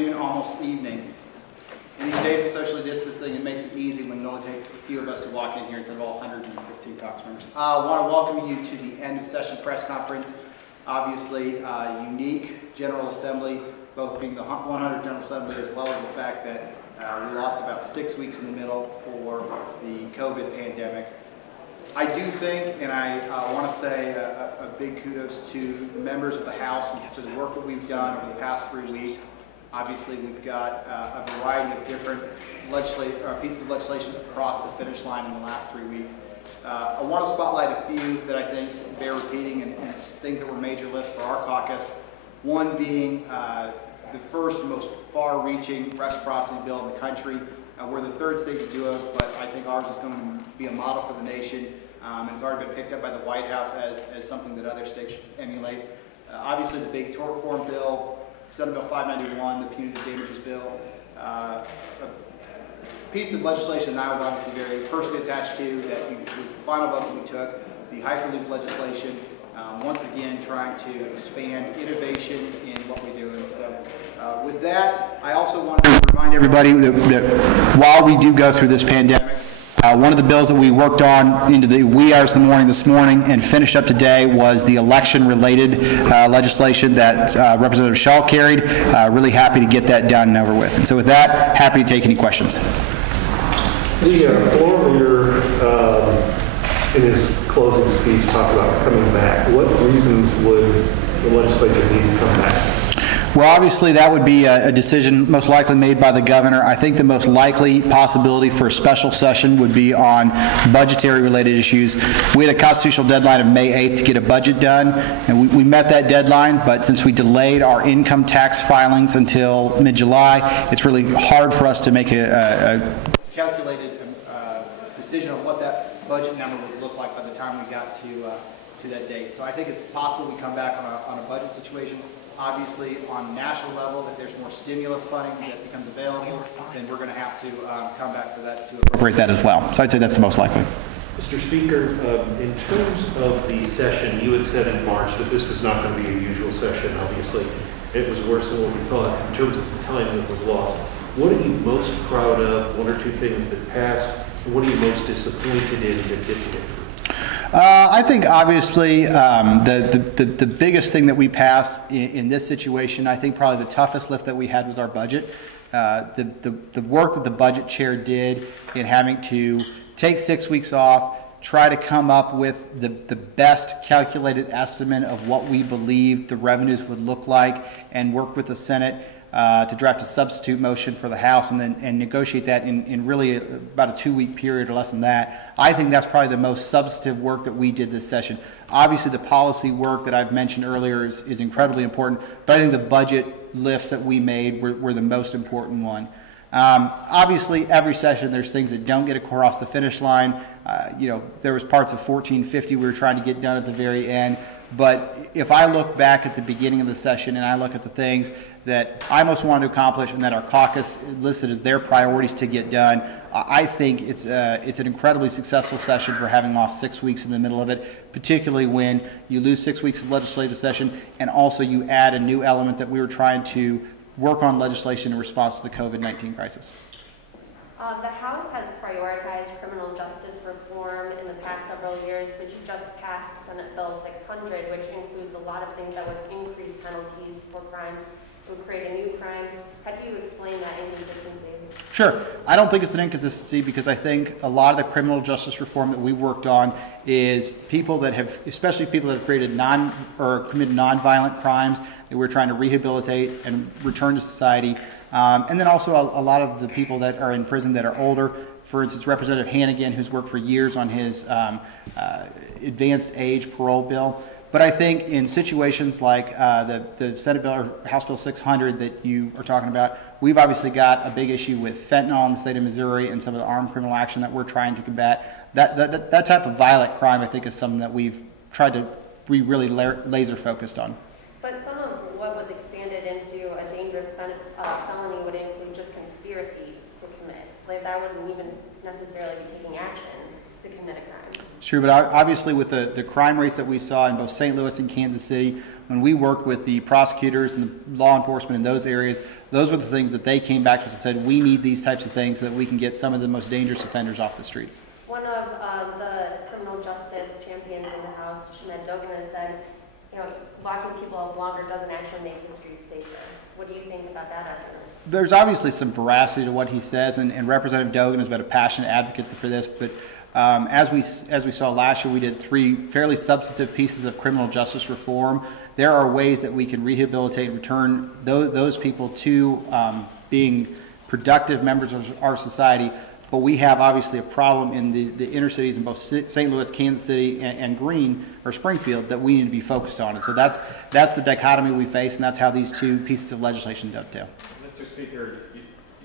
afternoon, almost evening. In these days of socially distancing, it makes it easy when it only takes a few of us to walk in here instead of all 115 Cox members. I want to welcome you to the end of session press conference. Obviously, unique General Assembly, both being the 100th General Assembly as well as the fact that we lost about 6 weeks in the middle for the COVID pandemic. I do think, and I want to say a big kudos to the members of the House for the work that we've done over the past 3 weeks. Obviously, we've got a variety of different pieces of legislation across the finish line in the last 3 weeks. I want to spotlight a few that I think bear repeating and things that were major lifts for our caucus. One being the first most far-reaching reciprocity bill in the country. We're the third state to do it, but I think ours is going to be a model for the nation. And it's already been picked up by the White House as something that other states should emulate. Obviously, the big tort reform bill, Senate Bill 591, the punitive damages bill, a piece of legislation that I was obviously very personally attached to that was the final vote that we took, the Hyperloop legislation, once again trying to expand innovation in what we do. And so with that, I also want to remind everybody that while we do go through this pandemic, one of the bills that we worked on into the wee hours of the morning this morning and finished up today was the election-related legislation that Representative Shaw carried. Really happy to get that done and over with. And so with that, happy to take any questions. The floor leader, in his closing speech, talked about coming back. What reasons would the legislature need to come back? Well, obviously, that would be a decision most likely made by the governor. I think the most likely possibility for a special session would be on budgetary-related issues. We had a constitutional deadline of May 8th to get a budget done, and we met that deadline, but since we delayed our income tax filings until mid-July, it's really hard for us to make a calculated decision on what that budget number would look like by the time we got to that date. So I think it's possible we come back on a budget situation. Obviously, on national level, if there's more stimulus funding that becomes available, then we're going to have to come back to that to appropriate that as well. So I'd say that's the most likely. Mr. Speaker, in terms of the session, you had said in March that this was not going to be a usual session. Obviously, it was worse than what we thought in terms of the time that was lost. What are you most proud of? One or two things that passed? And what are you most disappointed in that didn't get through? I think obviously the biggest thing that we passed in this situation, I think probably the toughest lift that we had was our budget. The work that the budget chair did in having to take 6 weeks off, try to come up with the best calculated estimate of what we believed the revenues would look like and work with the Senate to draft a substitute motion for the House and negotiate that in really about a 2-week period or less than that. I think that's probably the most substantive work that we did this session. Obviously, the policy work that I've mentioned earlier is incredibly important, but I think the budget lifts that we made were the most important one. Obviously, every session there's things that don't get across the finish line. You know, there was parts of 1450 we were trying to get done at the very end. But if I look back at the beginning of the session and I look at the things that I most wanted to accomplish and that our caucus listed as their priorities to get done, I think it's an incredibly successful session for having lost 6 weeks in the middle of it, particularly when you lose 6 weeks of legislative session and also you add a new element that we were trying to work on legislation in response to the COVID-19 crisis. The House has prioritized criminal justice reform in the past several years, but you just passed Senate Bill 600, which includes a lot of things that would increase penalties for crimes. It would create a new crime. How do you explain that inconsistency? Sure. I don't think it's an inconsistency because I think a lot of the criminal justice reform that we've worked on is people that have, especially people that have created committed nonviolent crimes that we're trying to rehabilitate and return to society. And then also a lot of the people that are in prison that are older. For instance, Representative Hannigan, who's worked for years on his advanced age parole bill. But I think in situations like the Senate bill or House Bill 600 that you are talking about, we've obviously got a big issue with fentanyl in the state of Missouri and some of the armed criminal action that we're trying to combat. That type of violent crime, I think, is something that we've tried to be really laser focused on. But some of what was expanded into a dangerous felony would include just conspiracy to commit. Like that wouldn't even necessarily be taking action. to commit a crime. Sure, but obviously with the crime rates that we saw in both St. Louis and Kansas City, when we worked with the prosecutors and the law enforcement in those areas, those were the things that they came back to us and said, we need these types of things so that we can get some of the most dangerous offenders off the streets. One of the criminal justice champions in the House, Shamed Dogan, has said, locking people up longer doesn't actually make the streets safer. What do you think about that argument? There's obviously some veracity to what he says, and Representative Dogan has been a passionate advocate for this, but as we saw last year, we did 3 fairly substantive pieces of criminal justice reform. There are ways that we can rehabilitate and return those people to being productive members of our society, but we have obviously a problem in the inner cities in both St. Louis, Kansas City, and Greene or Springfield that we need to be focused on. And so that's the dichotomy we face, and that's how these 2 pieces of legislation dovetail. Mr. Speaker,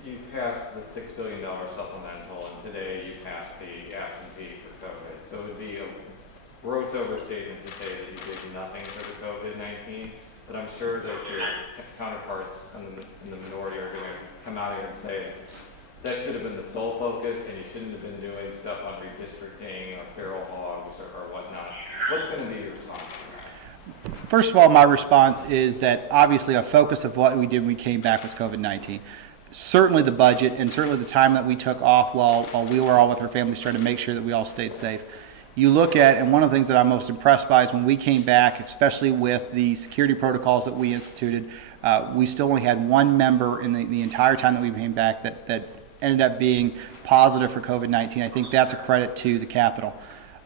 you passed the $6 billion supplemental, and today you passed the absentee for COVID. So it would be a gross overstatement to say that you did nothing for the COVID-19, but I'm sure that your counterparts in the minority are going to come out here and say that should have been the sole focus, and you shouldn't have been doing stuff on redistricting or feral hogs or whatnot. What's going to be your response to that? First of all, my response is that obviously a focus of what we did when we came back was COVID-19. Certainly the budget and certainly the time that we took off while we were all with our families trying to make sure that we all stayed safe. You look at, and one of the things that I'm most impressed by is when we came back, especially with the security protocols that we instituted, we still only had 1 member in the entire time that we came back that ended up being positive for COVID-19. I think that's a credit to the Capitol.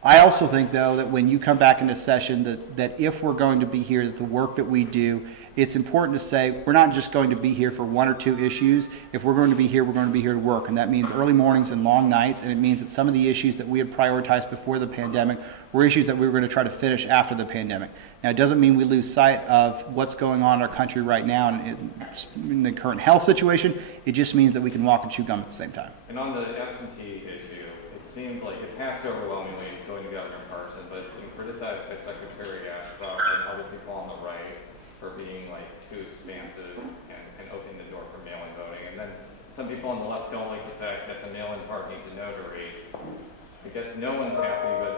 I also think, though, that when you come back into session, that if we're going to be here, that the work that we do, it's important to say we're not just going to be here for 1 or 2 issues. If we're going to be here, we're going to be here to work. And that means early mornings and long nights, and it means that some of the issues that we had prioritized before the pandemic were issues that we were going to try to finish after the pandemic. Now, it doesn't mean we lose sight of what's going on in our country right now and in the current health situation. It just means that we can walk and chew gum at the same time. And on the absentee issue, it seemed like it passed overwhelmingly. It's going to Governor Parson, but you criticized by Secretary Ashcroft and other people on the right for being too expansive and opening the door for mail-in voting. And then some people on the left don't like the fact that the mail-in part needs a notary. I guess no one's happy with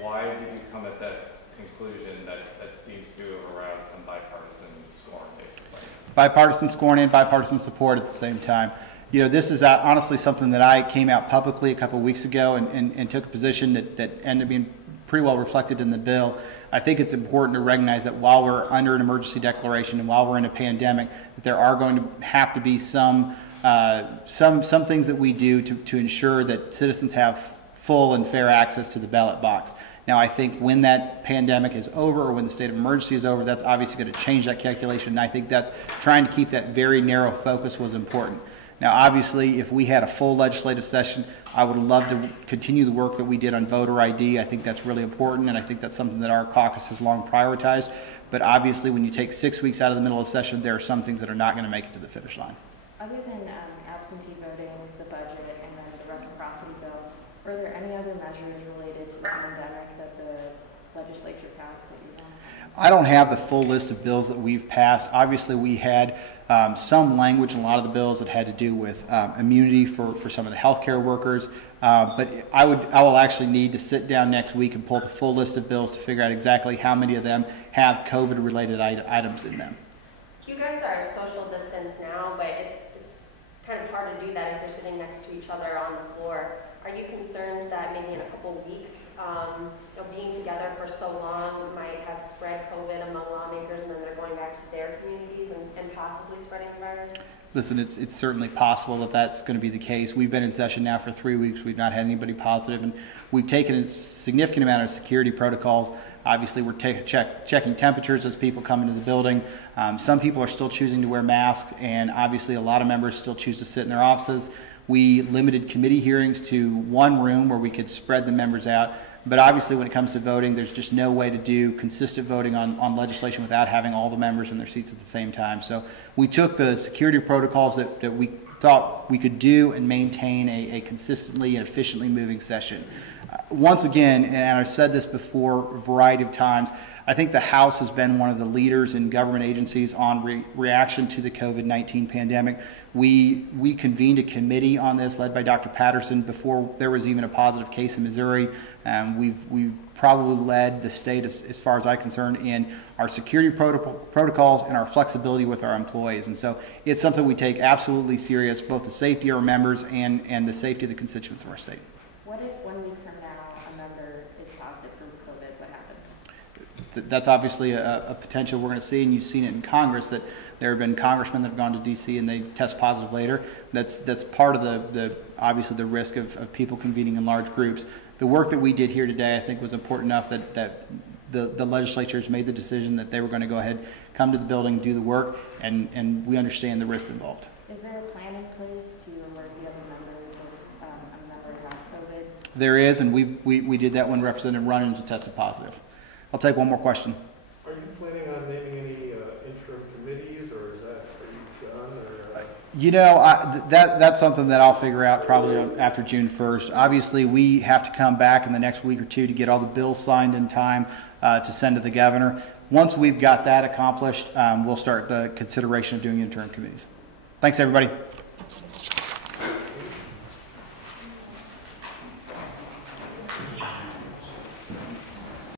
why did you come at that conclusion that seems to have aroused some bipartisan scorn, basically? Bipartisan scorn and bipartisan support at the same time. This is honestly something that I came out publicly a couple of weeks ago and took a position that ended up being pretty well reflected in the bill. I think it's important to recognize that while we're under an emergency declaration and while we're in a pandemic, that there are going to have to be some things that we do to ensure that citizens have full and fair access to the ballot box. Now, I think when that pandemic is over or when the state of emergency is over, that's obviously going to change that calculation. And I think that trying to keep that very narrow focus was important. Now, obviously, if we had a full legislative session, I would love to continue the work that we did on voter ID. I think that's really important, and I think that's something that our caucus has long prioritized. But obviously, when you take 6 weeks out of the middle of the session, there are some things that are not going to make it to the finish line. Other than absentee voting, the budget, and then the reciprocity bill, were there any other measures related to the pandemic that the legislature passed that you want? I don't have the full list of bills that we've passed. Obviously, we had some language in a lot of the bills that had to do with immunity for some of the healthcare workers. But I will actually need to sit down next week and pull the full list of bills to figure out exactly how many of them have COVID-related items in them. You guys are social distance now, but it's kind of hard to do that if you're sitting next to each other on the floor. Are you concerned that maybe in a couple of weeks, being together for so long might have spread COVID among lawmakers, and then they're going back to their communities and possibly spreading the virus? Listen, it's certainly possible that that's going to be the case. We've been in session now for 3 weeks. We've not had anybody positive, and we've taken a significant amount of security protocols. Obviously, we're checking temperatures as people come into the building. Some people are still choosing to wear masks, and obviously a lot of members still choose to sit in their offices. We limited committee hearings to one room where we could spread the members out. But obviously, when it comes to voting, there's just no way to do consistent voting on legislation without having all the members in their seats at the same time. So we took the security protocols that we thought we could do and maintain a consistently and efficiently moving session. Once again, and I've said this before a variety of times, I think the House has been one of the leaders in government agencies on reaction to the COVID-19 pandemic. We convened a committee on this led by Dr. Patterson before there was even a positive case in Missouri. We've probably led the state, as far as I'm concerned, in our security protocols and our flexibility with our employees. And so it's something we take absolutely serious, both the safety of our members and the safety of the constituents of our state. What if 1 week from now a member is positive for COVID? What happens? That's obviously a potential we're going to see, and you've seen it in Congress that there have been congressmen that have gone to D.C. and they test positive later. That's part of the obviously the risk of people convening in large groups. The work that we did here today, I think, was important enough that the legislatures made the decision that they were going to go ahead, come to the building, do the work, and we understand the risks involved. Is there a plan in place to alert the other members if a member has COVID? There is, and we did that when Representative Runnins was tested positive. I'll take one more question. Are you planning on naming any interim committees, or are you done? Or, You know, that's something that I'll figure out probably after June 1st. Obviously, we have to come back in the next week or two to get all the bills signed in time to send to the governor. Once we've got that accomplished, we'll start the consideration of doing interim committees. Thanks, everybody.